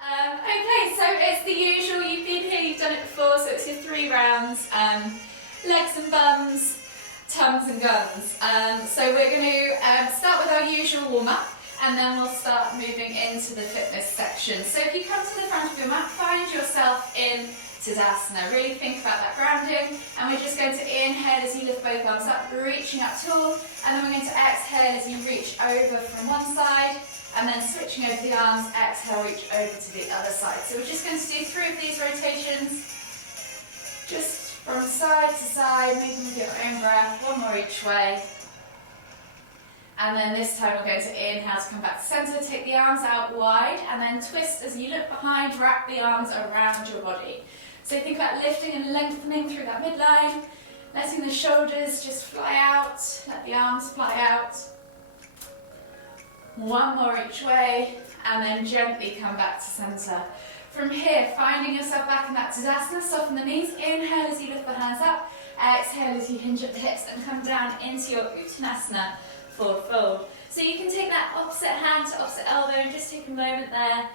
Okay, so it's the usual, you've been here, you've done it before, so it's your 3 rounds, legs and bums, tums and guns. So we're going to start with our usual warm-up, and then we'll start moving into the fitness section. So if you come to the front of your mat, find yourself in Tadasana. Really think about that grounding, and we're just going to inhale as you lift both arms up, reaching up tall, and then we're going to exhale as you reach over from one side, and then switching over the arms, exhale, reach over to the other side. So we're just going to do 3 of these rotations, just from side to side, moving with your own breath, 1 more each way. And then this time we're going to inhale to come back to centre, take the arms out wide, and then twist as you look behind, wrap the arms around your body. So think about lifting and lengthening through that midline, letting the shoulders just fly out, let the arms fly out. 1 more each way, and then gently come back to centre. From here, finding yourself back in that Tadasana, soften the knees, inhale as you lift the hands up, exhale as you hinge at the hips and come down into your Uttanasana, forward fold. So you can take that opposite hand to opposite elbow and just take a moment there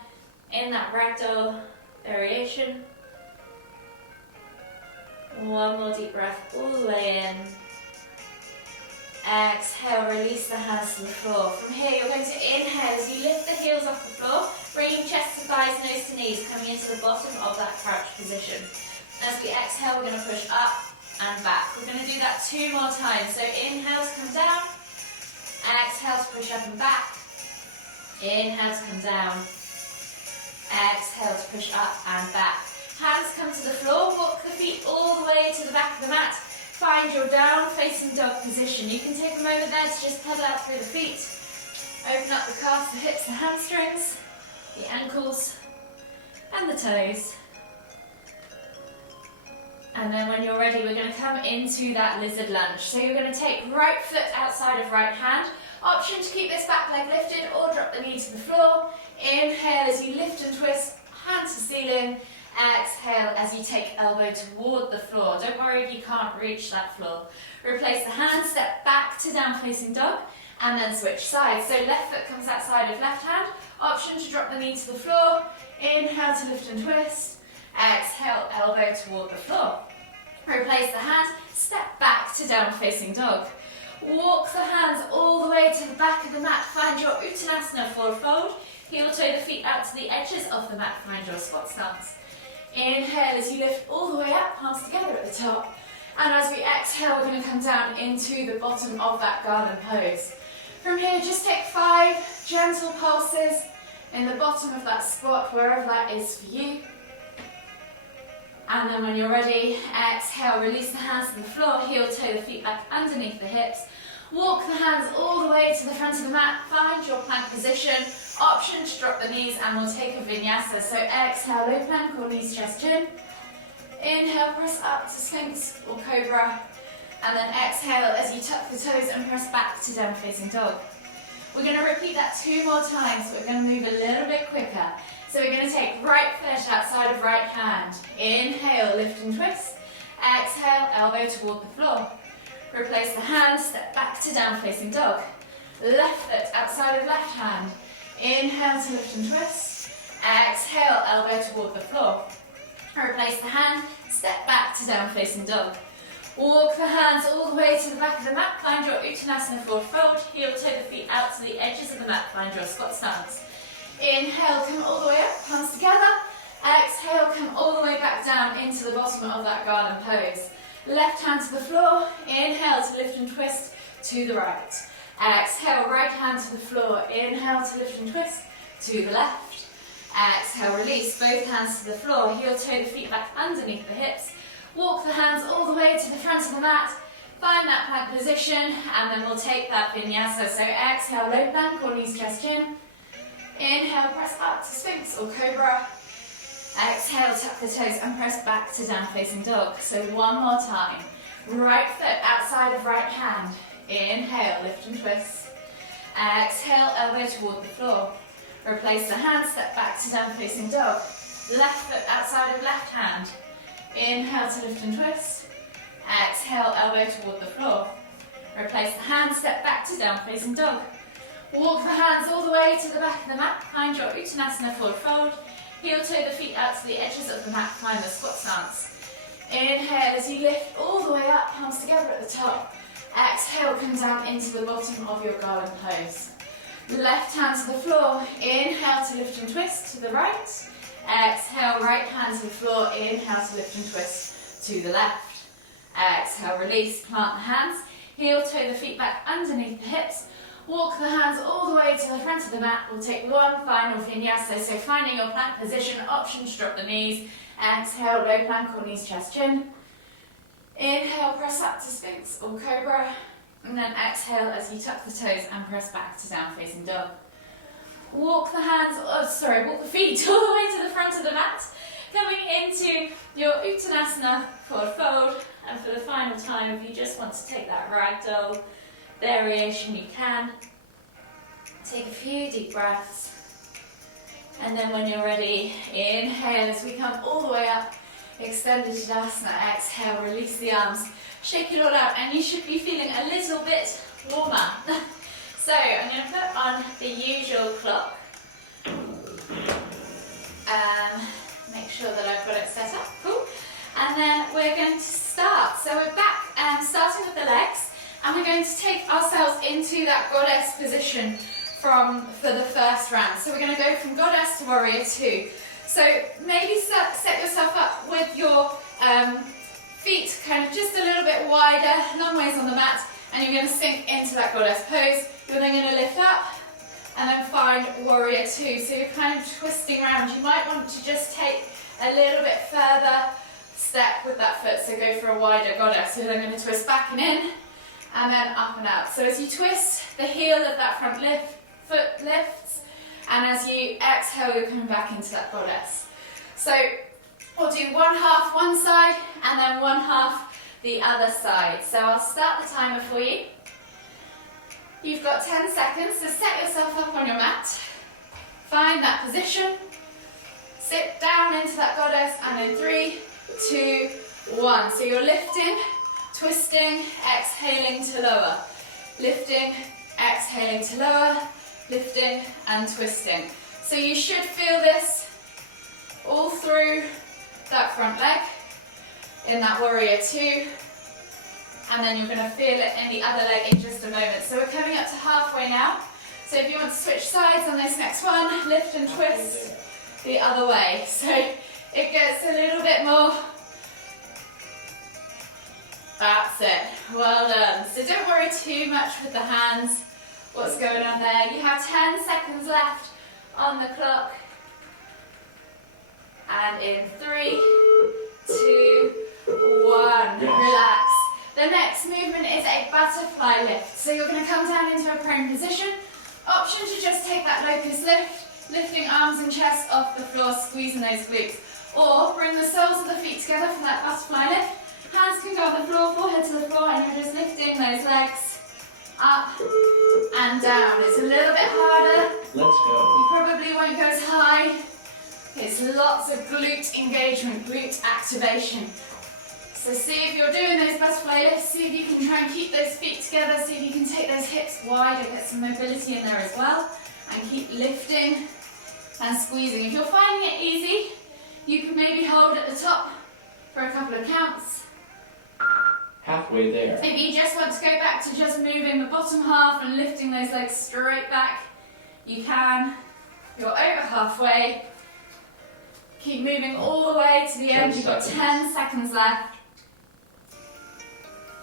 in that ragdoll variation. 1 more deep breath all the way in. Exhale, release the hands to the floor. From here, you're going to inhale as you lift the heels off the floor, bringing chest to thighs, nose to knees, coming into the bottom of that crouch position. As we exhale, we're going to push up and back. We're going to do that 2 more times. So inhale to come down, exhale to push up and back, inhale to come down, exhale to push up and back. Hands come to the floor, walk the feet all the way to the back of the mat. Find your down facing dog position. You can take a moment there to just pedal out through the feet. Open up the calves, the hips, the hamstrings, the ankles and the toes. And then when you're ready, we're going to come into that lizard lunge. So you're going to take right foot outside of right hand. Option to keep this back leg lifted or drop the knee to the floor. Inhale as you lift and twist, hand to ceiling. Exhale as you take elbow toward the floor. Don't worry if you can't reach that floor. Replace the hand, step back to down facing dog, and then switch sides. So left foot comes outside of left hand. Option to drop the knee to the floor. Inhale to lift and twist. Exhale, elbow toward the floor. Replace the hand, step back to down facing dog. Walk the hands all the way to the back of the mat. Find your Uttanasana forward fold. Heel toe the feet out to the edges of the mat. Find your squat stance. Inhale as you lift all the way up, palms together at the top. And as we exhale, we're going to come down into the bottom of that garden pose. From here, just take 5 gentle pulses in the bottom of that squat, wherever that is for you. And then when you're ready, exhale, release the hands to the floor, heel toe the feet back underneath the hips. Walk the hands all the way to the front of the mat, find your plank position. Option to drop the knees and we'll take a vinyasa. So exhale, low plank or knees, chest, chin. Inhale, press up to Sphinx or Cobra. And then exhale as you tuck the toes and press back to down facing dog. We're going to repeat that 2 more times, but we're going to move a little bit quicker. So we're going to take right foot outside of right hand. Inhale, lift and twist. Exhale, elbow toward the floor. Replace the hand, step back to down facing dog. Left foot outside of left hand. Inhale to lift and twist. Exhale, elbow toward the floor. Replace the hand, step back to down facing dog. Walk the hands all the way to the back of the mat. Find your Uttanasana forward fold. Heel toe the feet out to the edges of the mat. Find your squat stance. Inhale, come all the way up, palms together. Exhale, come all the way back down into the bottom of that garden pose. Left hand to the floor. Inhale to lift and twist to the right. Exhale, right hand to the floor. Inhale to lift and twist to the left. Exhale, release both hands to the floor. Heel toe the feet back underneath the hips. Walk the hands all the way to the front of the mat. Find that plank position, and then we'll take that vinyasa. So exhale, low plank or knees, chest, chin. Inhale, press up to Sphinx or Cobra. Exhale, tuck the toes and press back to down facing dog. So 1 more time. Right foot outside of right hand. Inhale, lift and twist. Exhale, elbow toward the floor. Replace the hand, step back to down facing dog. Left foot outside of left hand. Inhale to lift and twist. Exhale, elbow toward the floor. Replace the hand, step back to down facing dog. Walk the hands all the way to the back of the mat. Find your Uttanasana forward fold. heel toe the feet out to the edges of the mat, find the squat stance. Inhale as you lift all the way up, palms together at the top. Exhale, come down into the bottom of your garland pose. Left hand to the floor, inhale to lift and twist to the right. Exhale, right hand to the floor, inhale to lift and twist to the left. Exhale, release, plant the hands, heel toe the feet back underneath the hips. Walk the hands all the way to the front of the mat. We'll take one final vinyasa, so finding your plank position, option to drop the knees. Exhale, low plank or knees, chest, chin. Inhale, press up to Sphinx or Cobra. And then exhale as you tuck the toes and press back to down facing dog. Walk the feet all the way to the front of the mat. Coming into your Uttanasana forward fold. And for the final time, if you just want to take that ragdoll variation, you can. Take a few deep breaths. And then when you're ready, inhale as we come all the way up. Extended Tadasana. Exhale, release the arms. Shake it all out, and you should be feeling a little bit warmer. So I'm going to put on the usual clock. Make sure that I've got it set up. Cool. And then we're going to start. So we're back, starting with the legs, and we're going to take ourselves into that goddess position for the first round. So we're going to go from goddess to warrior two. So maybe set yourself up with your feet kind of just a little bit wider, long ways on the mat, and you're going to sink into that goddess pose. You're then going to lift up and then find warrior two. So you're kind of twisting around. You might want to just take a little bit further step with that foot, so go for a wider goddess. So then going to twist back and in, and then up and out. So as you twist, the heel of that front foot lifts, and as you exhale, you're coming back into that goddess. So we'll do one half one side, and then one half the other side. So I'll start the timer for you. You've got 10 seconds, so set yourself up on your mat. Find that position. Sit down into that goddess, and in 3, 2, 1. So you're lifting, twisting, exhaling to lower. Lifting, exhaling to lower, lifting and twisting. So you should feel this all through that front leg in that warrior two, and then you're going to feel it in the other leg in just a moment. So we're coming up to halfway now. So if you want to switch sides on this next one, lift and twist the other way. So it gets a little bit more. That's it. Well done. So don't worry too much with the hands. What's going on there? You have 10 seconds left on the clock. And in 3, 2, 1. Relax. The next movement is a butterfly lift. So you're going to come down into a prone position. Option to just take that locust lift, lifting arms and chest off the floor, squeezing those glutes. Or bring the soles of the feet together for that butterfly lift. Hands can go on the floor, forehead to the floor, and you're just lifting those legs up and down. It's a little bit harder. Let's go. You probably won't go as high. It's lots of glute engagement, glute activation. So see if you're doing those butterfly lifts, see if you can try and keep those feet together, see if you can take those hips wider, get some mobility in there as well, and keep lifting and squeezing. If you're finding it easy, you can maybe hold at the top for a couple of counts. Halfway there. If you just want to go back to just moving the bottom half and lifting those legs straight back, you can. You're over halfway. Keep moving all the way to the end. You've got 10 seconds left.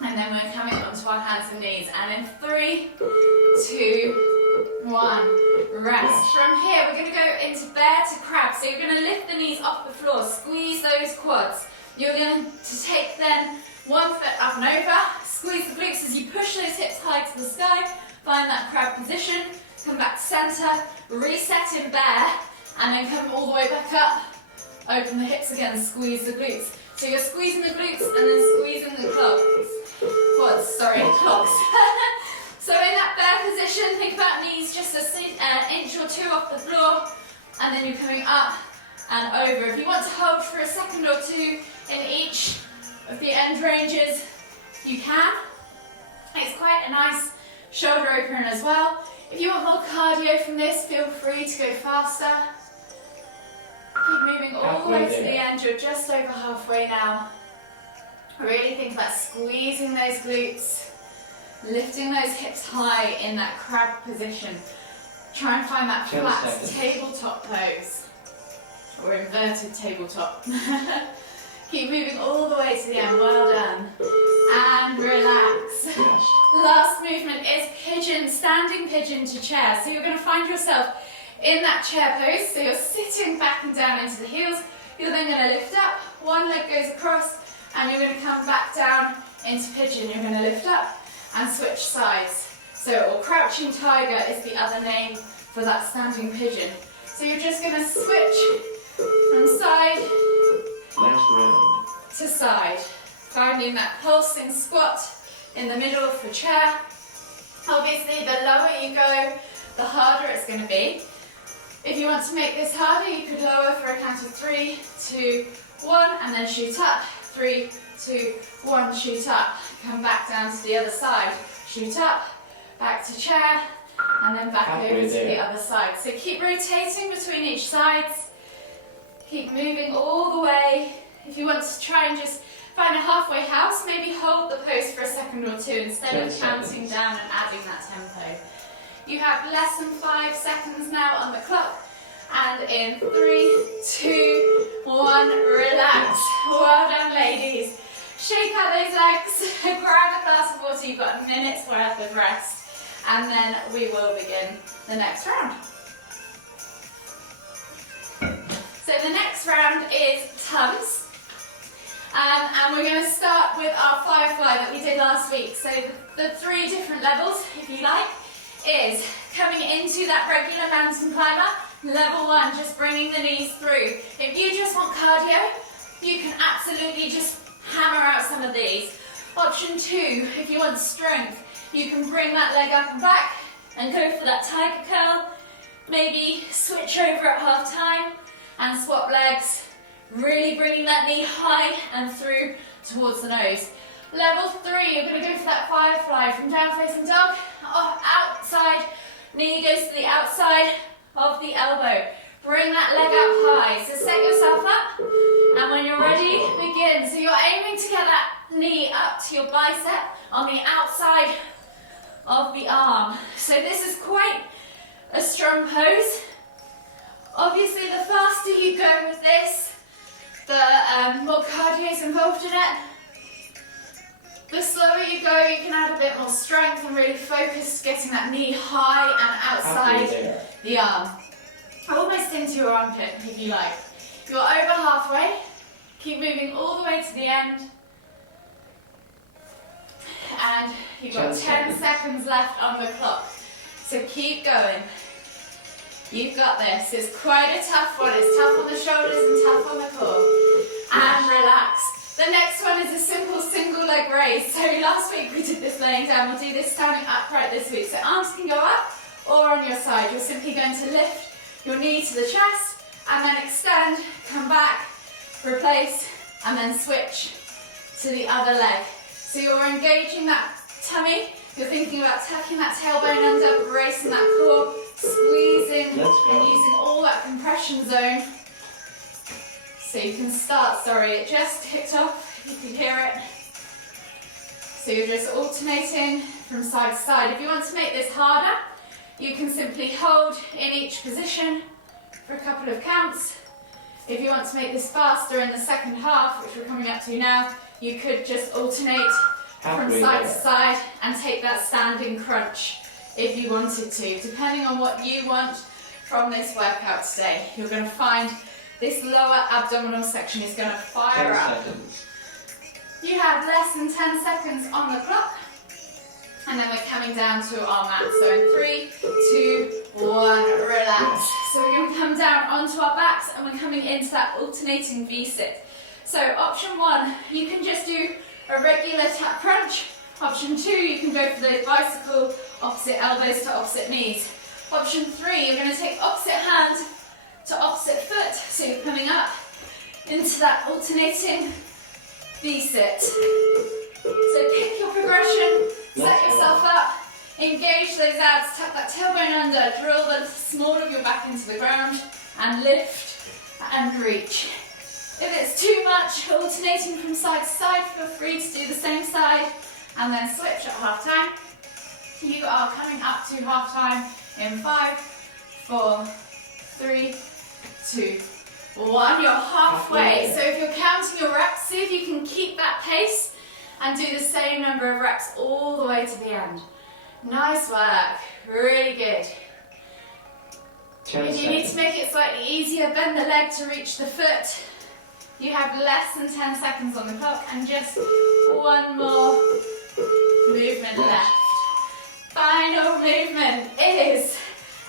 And then we're coming onto our hands and knees. And in 3, 2, 1, rest. From here, we're going to go into bear to crab. So you're going to lift the knees off the floor, squeeze those quads. You're going to take then one foot up and over, squeeze the glutes as you push those hips high to the sky, find that crab position, come back to center, reset in bear, and then come all the way back up, open the hips again, squeeze the glutes. So you're squeezing the glutes and then squeezing the quads, clogs. So in that bear position, think about knees just an inch or two off the floor, and then you're coming up and over. If you want to hold for a second or two in each of the end ranges, you can. It's quite a nice shoulder opener as well. If you want more cardio from this, feel free to go faster. Keep moving all the way Halfway to the there. end. You're just over halfway now. Really think about squeezing those glutes, lifting those hips high in that crab position. Try and find that 10 flat seconds. tabletop pose, or inverted tabletop. Keep moving all the way to the end. Well done. And relax. Yes. Last movement is pigeon, standing pigeon to chair. So you're going to find yourself in that chair pose. So you're sitting back and down into the heels. You're then going to lift up. One leg goes across and you're going to come back down into pigeon. You're going to lift up and switch sides. So, or crouching tiger is the other name for that standing pigeon. So you're just going to switch from side Last round. to side, finding that pulsing squat in the middle for chair. Obviously, the lower you go, the harder it's going to be. If you want to make this harder, you could lower for a count of 3, 2, 1, and then shoot up. 3, 2, 1, shoot up. Come back down to the other side. Shoot up, back to chair, and then back Halfway over to there. the other side. So keep rotating between each sides. Keep moving all the way. If you want to try and just find a halfway house, maybe hold the pose for a second or two instead 10 of counting seconds. down and adding that tempo. You have less than 5 seconds now on the clock. And in 3, 2, 1, relax. Well done, ladies. Shake out those legs, grab a glass of water. You've got a minute's worth of rest. And then we will begin the next round. So the next round is tums. And we're going to start with our firefly that we did last week. So the 3 different levels, if you like, is coming into that regular mountain climber. Level 1, just bringing the knees through. If you just want cardio, you can absolutely just hammer out some of these. Option 2, if you want strength, you can bring that leg up and back and go for that tiger curl. Maybe switch over at half time and swap legs, really bringing that knee high and through towards the nose. Level 3, you're going to go for that firefly from down facing dog, outside, knee goes to the outside of the elbow. Bring that leg up high, so set yourself up, and when you're ready, begin. So you're aiming to get that knee up to your bicep on the outside of the arm. So this is quite a strong pose. Obviously, the faster you go with this, the more cardio is involved in it. The slower you go, you can add a bit more strength and really focus getting that knee high and Halfway outside there. the arm. Almost into your armpit, if you like. You're over halfway. Keep moving all the way to the end. And you've got 10 seconds left on the clock. So keep going. You've got this. It's quite a tough one. It's tough on the shoulders and tough on the core. And relax. The next one is a simple single leg raise. So last week we did this laying down. We'll do this standing upright this week. So arms can go up or on your side. You're simply going to lift your knee to the chest and then extend, come back, replace, and then switch to the other leg. So you're engaging that tummy. You're thinking about tucking that tailbone under, bracing that core, squeezing and using all that compression zone. So you can start, sorry, it just kicked off, you could hear it. So you're just alternating from side to side. If you want to make this harder, you can simply hold in each position for a couple of counts. If you want to make this faster in the second half, which we're coming up to now, you could just alternate from side to side and take that standing crunch if you wanted to, depending on what you want from this workout today. You're going to find this lower abdominal section is going to fire 10 up. seconds. You have less than 10 seconds on the clock. And then we're coming down to our mat. So in 3, 2, 1, relax. So we're going to come down onto our backs and we're coming into that alternating V-sit. So option 1, you can just do a regular tap crunch. Option 2, you can go for the bicycle, opposite elbows to opposite knees. Option 3, you're going to take opposite hand to opposite foot. So you're coming up into that alternating V-sit. So pick your progression, set yourself up, engage those abs, tuck that tailbone under, drill the small of your back into the ground and lift and reach. If it's too much, alternating from side to side, feel free to do the same side and then switch at half time. You are coming up to half time in 5, 4, 3, 2, 1. You're halfway. So if you're counting your reps, see if you can keep that pace and do the same number of reps all the way to the end. Nice work. Really good. If you need to make it slightly easier, bend the leg to reach the foot. You have less than 10 seconds on the clock and just one more movement left. Final movement is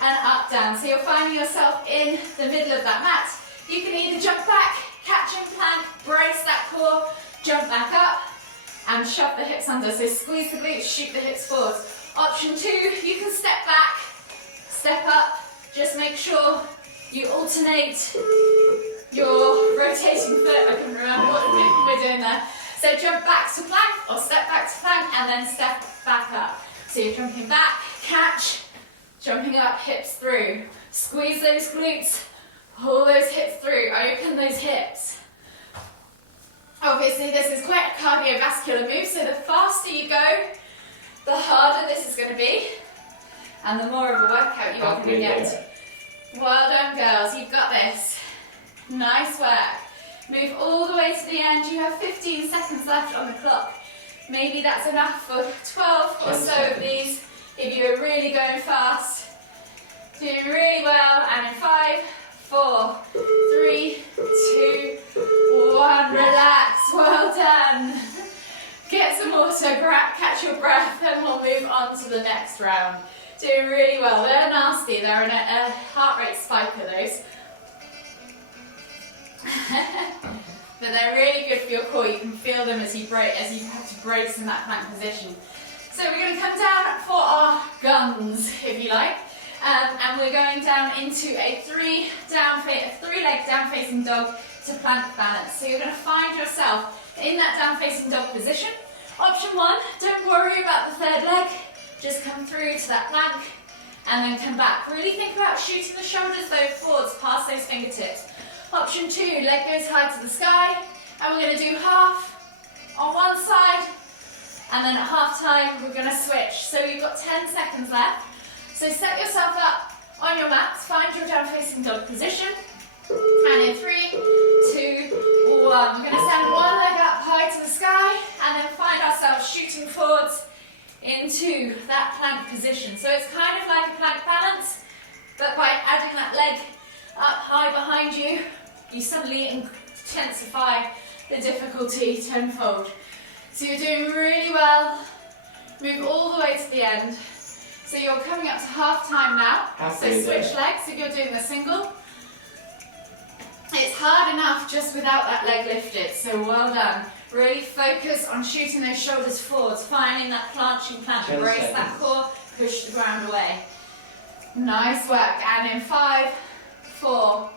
an up down. So you're finding yourself in the middle of that mat. You can either jump back, catching plank, brace that core, jump back up and shove the hips under. So squeeze the glutes, shoot the hips forward. Option 2, you can step back, step up. Just make sure you alternate your rotating foot. I can remember what movement we're doing there. So jump back to plank or step back to plank and then step back up. So you're jumping back, catch, jumping up, hips through. Squeeze those glutes, pull those hips through, open those hips. Obviously this is quite a cardiovascular move, so the faster you go, the harder this is going to be and the more of a workout you are going to get. Well done girls, you've got this. Nice work. Move all the way to the end. You have 15 seconds left on the clock. Maybe that's enough for 12 or so of these if you're really going fast. Doing really well. And in 5, 4, 3, 2, 1. Relax. Well done. Get some water, catch your breath, and we'll move on to the next round. Doing really well. They're nasty. They're in a heart rate spiker, those. But they're really good for your core. You can feel them as you have to brace in that plank position. So we're going to come down for our guns, if you like, and we're going down into a three-leg down-facing dog to plank balance. So you're going to find yourself in that down-facing dog position. Option 1, don't worry about the third leg. Just come through to that plank and then come back. Really think about shooting the shoulders though forwards past those fingertips. Option 2, leg goes high to the sky, and we're going to do half on one side, and then at half time we're going to switch. So we've got 10 seconds left. So set yourself up on your mats, find your down facing dog position, and in 3, 2, 1. We're going to send one leg up high to the sky, and then find ourselves shooting forwards into that plank position. So it's kind of like a plank balance, but by adding that leg up high behind you, you suddenly intensify the difficulty tenfold. So you're doing really well. Move all the way to the end. So you're coming up to half time now. So switch legs if you're doing the single. It's hard enough just without that leg lifted, so well done. Really focus on shooting those shoulders forwards, finding that planching plank, brace that core, push the ground away. Nice work. And in 5, 4,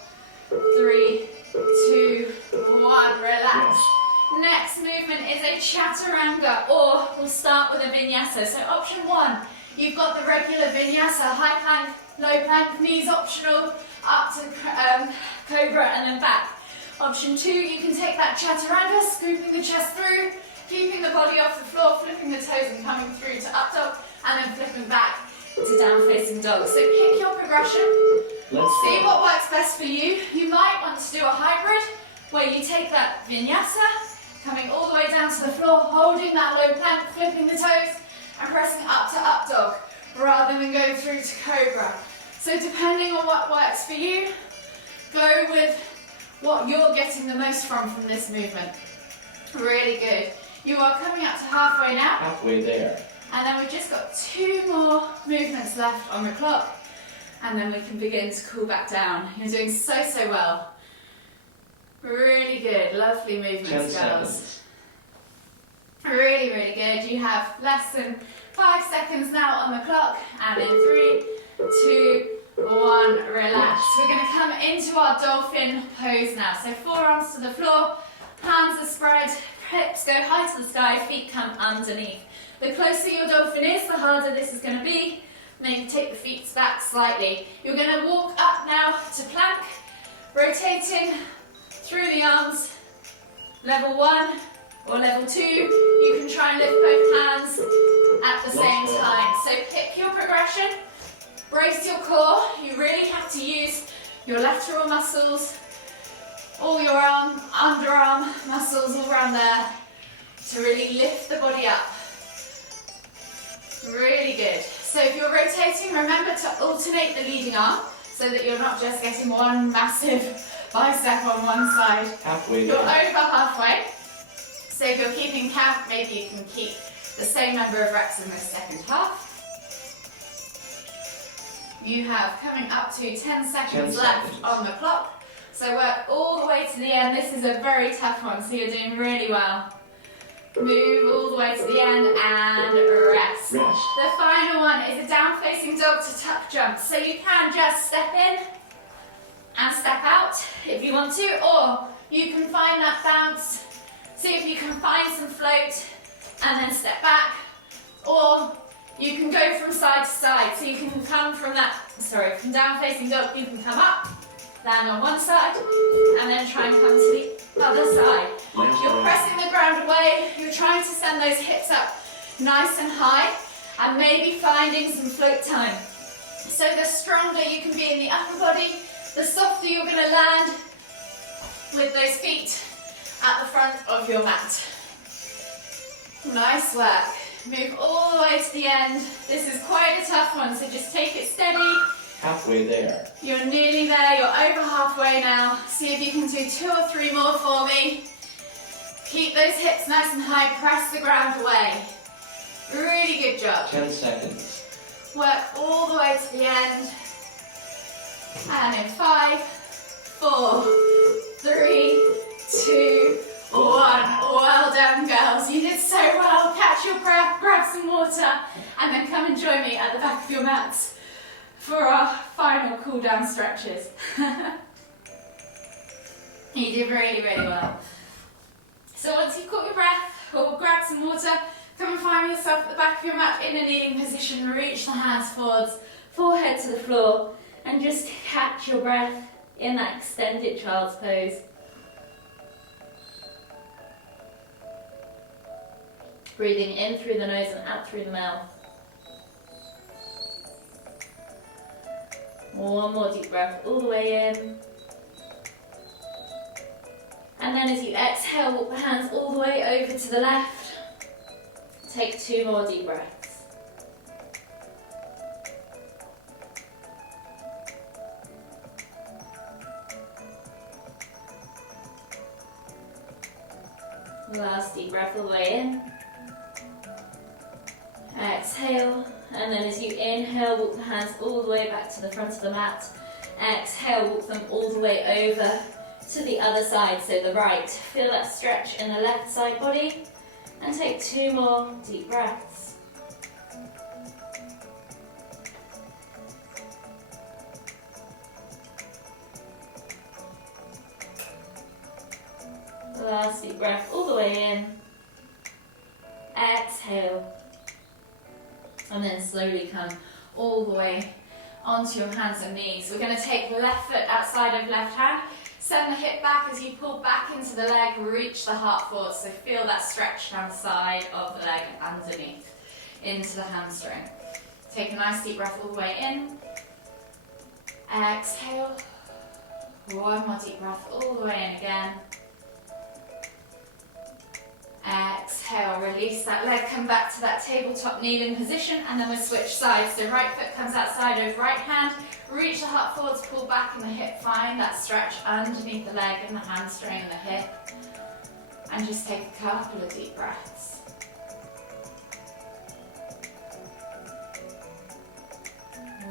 3, 2, 1, relax. Next movement is a chaturanga, or we'll start with a vinyasa. So option 1, you've got the regular vinyasa, high plank, low plank, knees optional, up to cobra and then back. Option 2, you can take that chaturanga, scooping the chest through, keeping the body off the floor, flipping the toes and coming through to up dog, and then flipping back to down facing dog. So pick your progression. See what works best for you. You might want to do a hybrid where you take that vinyasa, coming all the way down to the floor, holding that low plank, flipping the toes and pressing up to up dog rather than going through to cobra. So depending on what works for you, go with what you're getting the most from this movement. Really good. You are coming up to halfway now. Halfway there. And then we've just got 2 more movements left on the clock. And then we can begin to cool back down. You're doing so well. Really good. Lovely movements, girls. Really, really good. You have less than 5 seconds now on the clock. And in 3, 2, 1, relax. We're going to come into our dolphin pose now. So forearms to the floor, hands are spread, hips go high to the sky, feet come underneath. The closer your dolphin is, the harder this is going to be. Maybe take the feet back slightly. You're going to walk up now to plank, Rotating through the arms, level 1 or level 2. You can try and lift both hands at the same time. So pick your progression, brace your core. You really have to use your lateral muscles, all your underarm muscles all around there to really lift the body up. Really good. So if you're rotating, remember to alternate the leading arm so that you're not just getting one massive bicep on one side. Halfway You're there. over halfway. So if you're keeping count, maybe you can keep the same number of reps in the second half. You have coming up to 10 seconds left on the clock. So work all the way to the end. This is a very tough one, so you're doing really well. Move all the way to the end and rest. The final one is a down facing dog to tuck jump. So you can just step in and step out if you want to, or you can find that bounce. See if you can find some float and then step back, or you can go from side to side. So you can come from from down facing dog, you can come up, land on one side, and then try and come to the other side. You're pressing the ground away, you're trying to send those hips up nice and high, and maybe finding some float time. So the stronger you can be in the upper body, the softer you're going to land with those feet at the front of your mat. Nice work. Move all the way to the end. This is quite a tough one, so just take it steady. Halfway there. You're nearly there, you're over halfway now. See if you can do 2 or 3 more for me. Keep those hips nice and high, press the ground away. Really good job. 10 seconds. Work all the way to the end. And in 5, 4, 3, 2, 1. Well done, girls. You did so well. Catch your breath, grab some water, and then come and join me at the back of your mats for our final cool down stretches. You did really, really well. So once you've caught your breath, or grab some water, come and find yourself at the back of your mat in a kneeling position. Reach the hands forwards, forehead to the floor, and just catch your breath in that extended child's pose. Breathing in through the nose and out through the mouth. One more deep breath all the way in. And then as you exhale, walk the hands all the way over to the left. Take 2 more deep breaths. Last deep breath all the way in. Exhale, and then as you inhale, walk the hands all the way back to the front of the mat. Exhale, walk them all the way over to the other side, so the right. Feel that stretch in the left side body, and take 2 more deep breaths. Last deep breath all the way in. Exhale. And then slowly come all the way onto your hands and knees. We're going to take the left foot outside of left hand. Send the hip back as you pull back into the leg. Reach the heart forward. So feel that stretch down the side of the leg underneath into the hamstring. Take a nice deep breath all the way in. Exhale. 1 more deep breath all the way in again. Exhale, release that leg, come back to that tabletop kneeling position, and then we'll switch sides. So right foot comes outside of right hand, reach the heart forwards, pull back in the hip, find that stretch underneath the leg and the hamstring and the hip. And just take a couple of deep breaths.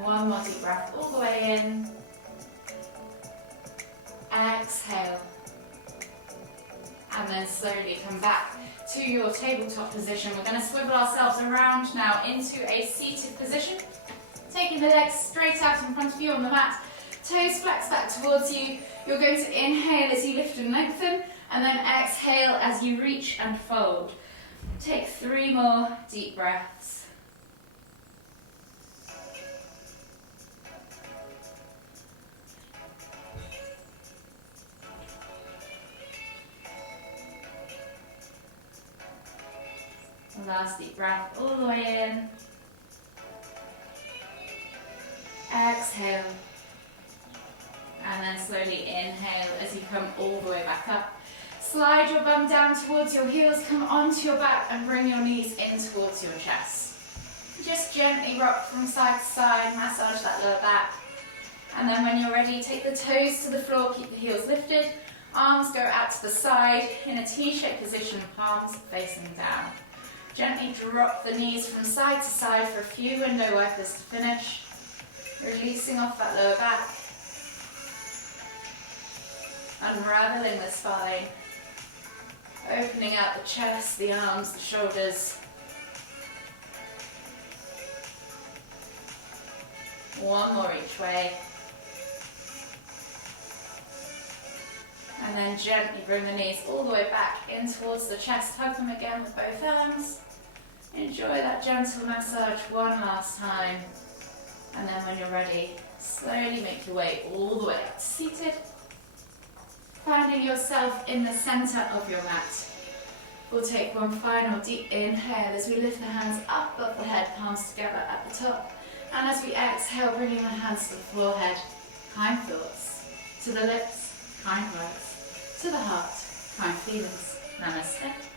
One more deep breath all the way in. Exhale. And then slowly come back to your tabletop position. We're going to swivel ourselves around now into a seated position. Taking the legs straight out in front of you on the mat. Toes flex back towards you. You're going to inhale as you lift and lengthen, and then exhale as you reach and fold. Take 3 more deep breaths. Last deep breath all the way in. Exhale. And then slowly inhale as you come all the way back up. Slide your bum down towards your heels, come onto your back and bring your knees in towards your chest. Just gently rock from side to side, massage that lower back. And then when you're ready, take the toes to the floor, keep the heels lifted. Arms go out to the side in a T-shaped position, palms facing down. Gently drop the knees from side to side for a few window wipers to finish. Releasing off that lower back. Unraveling the spine. Opening out the chest, the arms, the shoulders. One more each way. And then gently bring the knees all the way back in towards the chest. Hug them again with both arms. Enjoy that gentle massage one last time. And then when you're ready, slowly make your way all the way up to seated. Finding yourself in the center of your mat. We'll take one final deep inhale as we lift the hands up above the head, palms together at the top. And as we exhale, bringing the hands to the forehead, kind thoughts. To the lips, kind words. To the heart, kind feelings. Namaste.